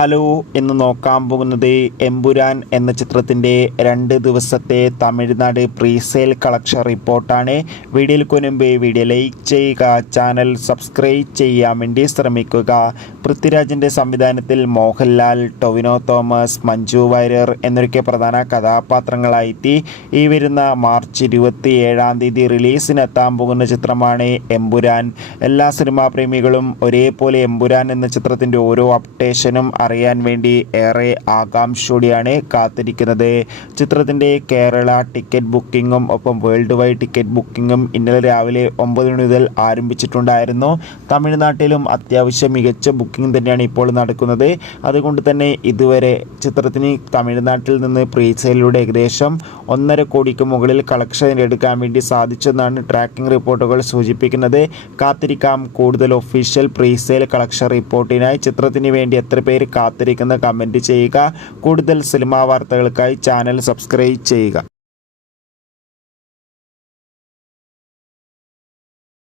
Hello എന്ന് നോക്കാൻ പോകുന്നത് എമ്പുരാൻ എന്ന ചിത്രത്തിൻ്റെ 2 ദിവസത്തെ തമിഴ്നാട് പ്രീസെയിൽ കളക്ഷൻ റിപ്പോർട്ടാണ്. വീഡിയോയ്ക്ക് മുൻപ് വീഡിയോ ലൈക്ക് ചെയ്യുക, ചാനൽ സബ്സ്ക്രൈബ് ചെയ്യാൻ വേണ്ടി ശ്രമിക്കുക. പൃഥ്വിരാജിൻ്റെ സംവിധാനത്തിൽ മോഹൻലാൽ, ടൊവിനോ തോമസ്, മഞ്ജു വാര്യർ എന്നൊക്കെ പ്രധാന കഥാപാത്രങ്ങളായിട്ട് ഈ വരുന്ന മാർച്ച് 27 റിലീസിനെത്താൻ പോകുന്ന ചിത്രമാണ് എമ്പുരാൻ. എല്ലാ സിനിമാ പ്രേമികളും ഒരേപോലെ എമ്പുരാൻ എന്ന ചിത്രത്തിൻ്റെ ഓരോ അപ്ഡേഷനും അറിയാൻ വേണ്ടി ഏറെ ആകാംക്ഷയോടെയാണ് കാത്തിരിക്കുന്നത്. ചിത്രത്തിൻ്റെ കേരള ടിക്കറ്റ് ബുക്കിങ്ങും ഒപ്പം വേൾഡ് വൈഡ് ടിക്കറ്റ് ബുക്കിങ്ങും ഇന്നലെ രാവിലെ 9 മണി മുതൽ ആരംഭിച്ചിട്ടുണ്ടായിരുന്നു. തമിഴ്നാട്ടിലും അത്യാവശ്യം മികച്ച ബുക്കിംഗ് തന്നെയാണ് ഇപ്പോൾ നടക്കുന്നത്. അതുകൊണ്ട് തന്നെ ഇതുവരെ ചിത്രത്തിന് തമിഴ്നാട്ടിൽ നിന്ന് പ്രീസെയിലൂടെ ഏകദേശം 1.5 കോടിക്ക് മുകളിൽ കളക്ഷൻ എടുക്കാൻ വേണ്ടി സാധിച്ചെന്നാണ് ട്രാക്കിംഗ് റിപ്പോർട്ടുകൾ സൂചിപ്പിക്കുന്നത്. കാത്തിരിക്കാം കൂടുതൽ ഒഫീഷ്യൽ പ്രീസെയിൽ കളക്ഷൻ റിപ്പോർട്ടിനായി. ചിത്രത്തിന് വേണ്ടി എത്ര പേര് കാത്തിരിക്കുന്ന കമൻറ്റ് ചെയ്യുക. കൂടുതൽ സിനിമാ വാർത്തകൾക്കായി ചാനൽ സബ്സ്ക്രൈബ് ചെയ്യുക.